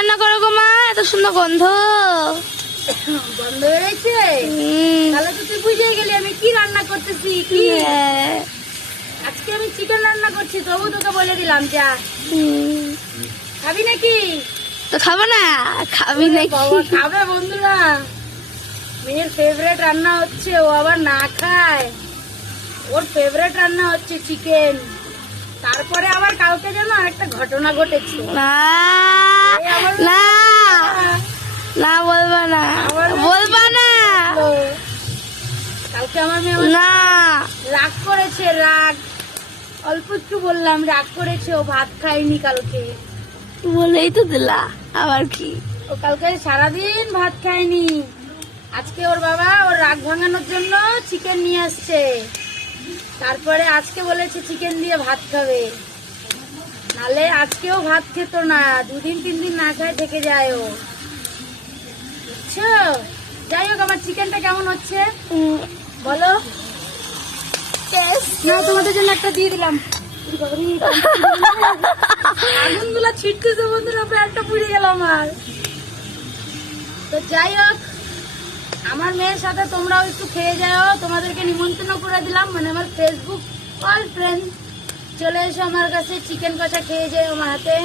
রান্না করো গো মা, এত সুন্দর গন্ধ। বন্ধ হয়েছে? তাহলে তো তুই বুঝে গেলি আমি কি রান্না করতেছি। কি আজকে আমি চিকেন রান্না করছি, তবু তোকে বলে দিলাম যা। খাবি নাকি? তো খাবো না, খাবি নাকি? বাবা খাবে বন্ধুরা, মেয়ের ফেভারিট রান্না হচ্ছে, ও আবার না খায়। ওর ফেভারিট রান্না হচ্ছে চিকেন। তারপরে আবার কালকে যেন আরেকটা ঘটনা ঘটেছে। না না না, বলবা না, বলবা না। কালকে আমার মেয়ে না, রাগ করেছে, রাগ। অল্প একটু বললাম, রাগ করেছে, ও ভাত খায়নি কালকে। বলেই তো দিলা, আবার কি? ও কালকে সারাদিন ভাত খায়নি। আজকে ওর বাবা ওর রাগ ভাঙানোর জন্য চিকেন নিয়ে আসছে। তারপরে আজকে বলেছে চিকেন দিয়ে ভাত খাবে, নালে আজকেও ভাত খেত না। 2 দিন 3 দিন না খায় থেকে যায় ও, বুঝছো? যাই হোক, আমার চিকেনটা কেমন হচ্ছে বলো? না, তোমাদের জন্য একটা দিয়ে দিলাম। আগুনগুলা ছিটতেছে বন্ধুরা, একটা পুড়ে গেল আমার। তো যাই হোক, আমার মেয়ের সাথে তোমরাও একটু খেয়ে যাও। তোমাদেরকে নিমন্ত্রণ করে দিলাম, মানে আমার ফেসবুক অল ফ্রেন্ড চলে এসো আমার কাছে, চিকেন কষা খেয়ে যাও আমার হাতে।